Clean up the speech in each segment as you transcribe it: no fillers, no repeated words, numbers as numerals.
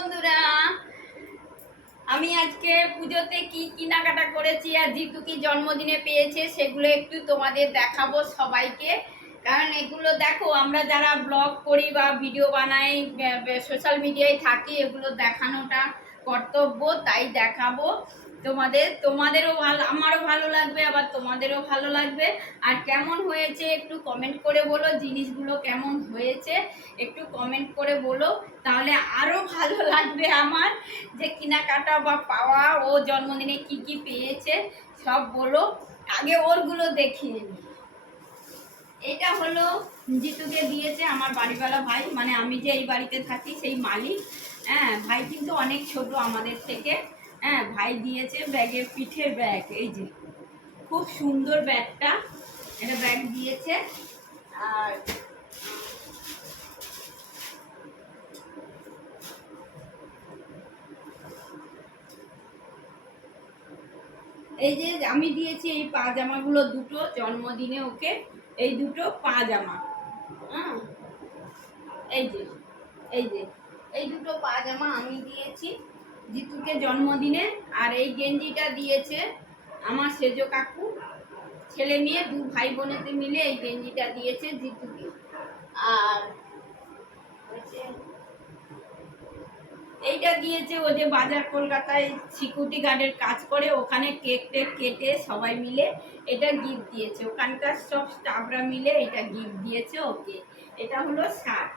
বন্ধুরা, আমি আজকে পুজোতে কি কেনাকাটা করেছি আর জিতু কি জন্মদিনে পেয়েছে সেগুলো একটু তোমাদের দেখাবো সবাইকে। কারণ এগুলো দেখো, আমরা যারা ব্লগ করি বা ভিডিও বানাই, সোশ্যাল মিডিয়ায় থাকি, এগুলো দেখানোটা কর্তব্য, তাই দেখাবো তোমাদেরও ভালো, আমারও ভালো লাগবে, আবার তোমাদেরও ভালো লাগবে। আর কেমন হয়েছে একটু কমেন্ট করে বলো, জিনিসগুলো কেমন হয়েছে একটু কমেন্ট করে বলো, তাহলে আরো ভালো লাগবে আমার, যে কেনাকাটা বা পাওয়া, ও জন্মদিনে কি কি পেয়েছে সব বলো। আগে ওরগুলো দেখিয়ে নি। এটা হলো জিতুকে দিয়েছে আমার বাড়িওয়ালা ভাই, মানে আমি যে এই বাড়িতে থাকি সেই মালিক। হ্যাঁ, ভাই কিন্তু অনেক ছোট আমাদের থেকে। হ্যাঁ, ভাই দিয়েছে ব্যাগের, পিঠের ব্যাগ, এই যে খুব সুন্দর ব্যাগটা, এটা ব্যাগ দিয়েছে। আর এই যে আমি দিয়েছি এই পাজামাগুলো দুটো জন্মদিনে ওকে, এই দুটো পাজামা। হ্যাঁ, এই যে এই যে এই দুটো পাজামা আমি দিয়েছি জিতুকে জন্মদিনে। আর এই গেঞ্জিটা দিয়েছে আমার সেজো কাকু, ছেলে মেয়ে দু ভাই বোনেতে মিলে এই গেঞ্জিটা দিয়েছে জিতুকে। আর এইটা দিয়েছে ও যে বাজার কলকাতায় সিকিউরিটি গার্ডের কাজ করে, ওখানে কেক টেক কেটে সবাই মিলে এটা গিফট দিয়েছে, ওখানকার সব স্টাফরা মিলে এটা গিফট দিয়েছে ওকে। এটা হলো শার্ট।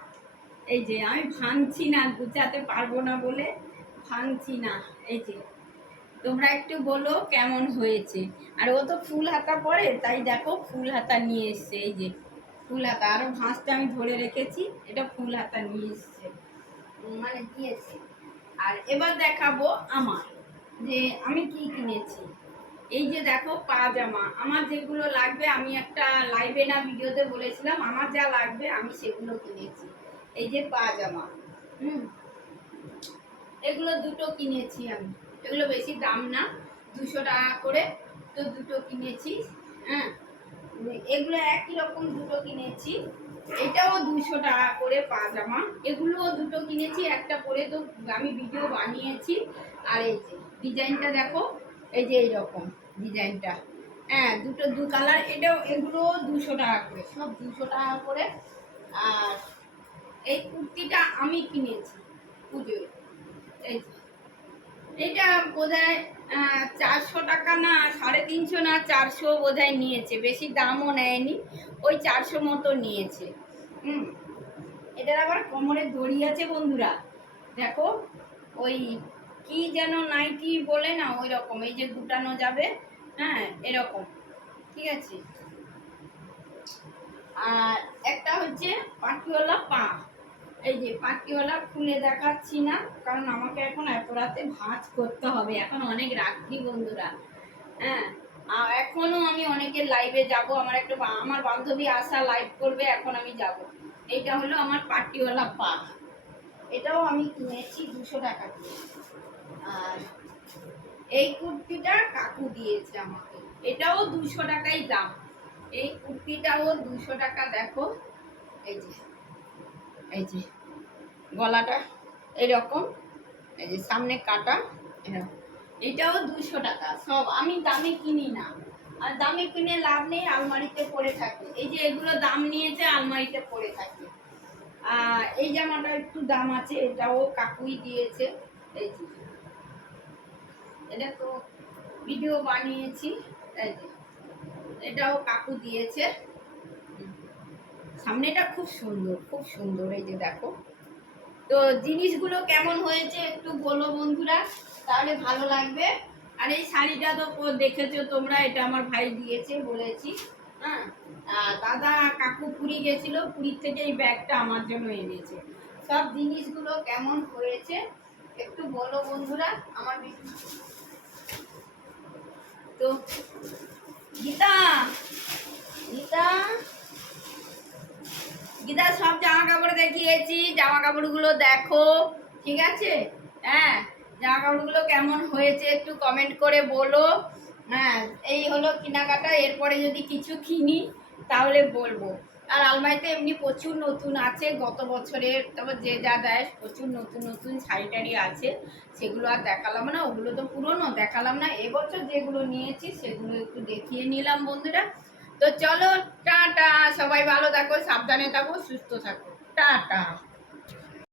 এই যে আমি ভাঙছি না, গুছাতে পারবো না বলে ভাঙছি না। এই যে তোমরা একটু বলো কেমন হয়েছে। আর ও তো ফুল হাতা পরে, তাই দেখো ফুল হাতা নিয়ে এসছে, এই যে ফুল হাতা, আরো ভাঁজটা আমি ধরে রেখেছি, এটা ফুল হাতা নিয়ে এসছে, মানে দিয়েছে। আর এবার দেখাবো আমার যে আমি কি কিনেছি। এই যে দেখো পাজামা, আমার যেগুলো লাগবে, আমি একটা লাইভে না ভিডিওতে বলেছিলাম আমার যা লাগবে আমি সেগুলো কিনেছি। এই যে পাজামা, এগুলো দুটো কিনেছি আমি, এগুলো বেশি দাম না, 200 টাকা করে, তো দুটো কিনেছি। হ্যাঁ, এগুলো একই রকম দুটো কিনেছি, এটাও 200 টাকা করে পাজামা, এগুলোও দুটো কিনেছি, একটা পরে তো আমি ভিডিও বানিয়েছি। আর এই যে ডিজাইনটা দেখো, এই যে এইরকম ডিজাইনটা, হ্যাঁ দুটো দু কালার, এটাও এগুলোও 200 টাকা করে, সব 200 টাকা করে। আর এই কুর্তিটা আমি কিনেছি পুজোয়, এই যে এটা বোধহয় 400 টাকা না 350 না 400 বোধহয় নিয়েছে, বেশি দামও নেয়নি, ওই 400 মতো নিয়েছে। এটার আবার কোমরে দড়ি আছে বন্ধুরা, দেখো ওই কি যেন নাইটি বলে না, ওই রকম, এই যে গুটানো যাবে, হ্যাঁ এরকম, ঠিক আছে। আর একটা হচ্ছে পাটিওয়ালা পা, এই যে পাটিওয়ালা খুলে দেখাচ্ছি না, কারণ আমাকে এখন এত রাতে ভাঁজ করতে হবে, এখন অনেক রাত্রি বন্ধুরা। হ্যাঁ, এখনো আমি অনেকের লাইভে যাব, আমার একটা আমার বান্ধবী আশা লাইভ করবে, এখন আমি যাব। এইটা হলো আমার পাটিওয়ালা পা, এটাও আমি কিনেছি 200 টাকা দিয়ে। আর এই কুর্তিটা কাকু দিয়েছে আমাকে, এটাও 200 টাকাই দাম, এই কুর্তিটাও 200 টাকা। দেখো এই যে, এই যে গলাটা এরকম, এই যে সামনে কাটা এরকম, এটাও 200 টাকা। সব আমি দামে কিনি না, আর দামে কিনে লাভ নেই, আলমারিতে পড়ে থাকে, এই যে এগুলো দাম নিয়েছে আলমারিতে পড়ে থাকে। এই জামাটা একটু দাম আছে, এটাও কাকুই দিয়েছে, এই যে এটা তো ভিডিও বানিয়েছি, এই যে এটাও কাকু দিয়েছে। সামনেটা খুব সুন্দর, খুব সুন্দর, এই যে দেখো। তো জিনিসগুলো কেমন হয়েছে একটু বলো বন্ধুরা, তাহলে ভালো লাগবে। আর এই শাড়িটা তো দেখেছো তোমরা, এটা আমার ভাই দিয়েছে বলেছি। হ্যাঁ, দাদা কাকু পুরী গেছিল, পুরীর থেকে এই ব্যাগটা আমার জন্য এনেছে। সব জিনিসগুলো কেমন হয়েছে একটু বলো বন্ধুরা আমার। তো গীতা, গীতা, গীতা সব জামা কাপড় দেখিয়েছি, জামা কাপড়গুলো দেখো, ঠিক আছে। হ্যাঁ, জামা কাপড়গুলো কেমন হয়েছে একটু কমেন্ট করে বলো। হ্যাঁ, এই হলো কেনাকাটা, এরপরে যদি কিছু কিনি তাহলে বলবো। আর আলমারিতে এমনি প্রচুর নতুন আছে গত বছরের, তারপর যে যা দেয় প্রচুর নতুন নতুন শাড়ি টাড়ি আছে, সেগুলো আর দেখালাম না, ওগুলো তো পুরনো দেখালাম না। এবছর যেগুলো নিয়েছি সেগুলো একটু দেখিয়ে নিলাম বন্ধুরা। তো চলো টাটা, সবাই ভালো থাকো, সাবধানে থাকো, সুস্থ থাকো, টাটা।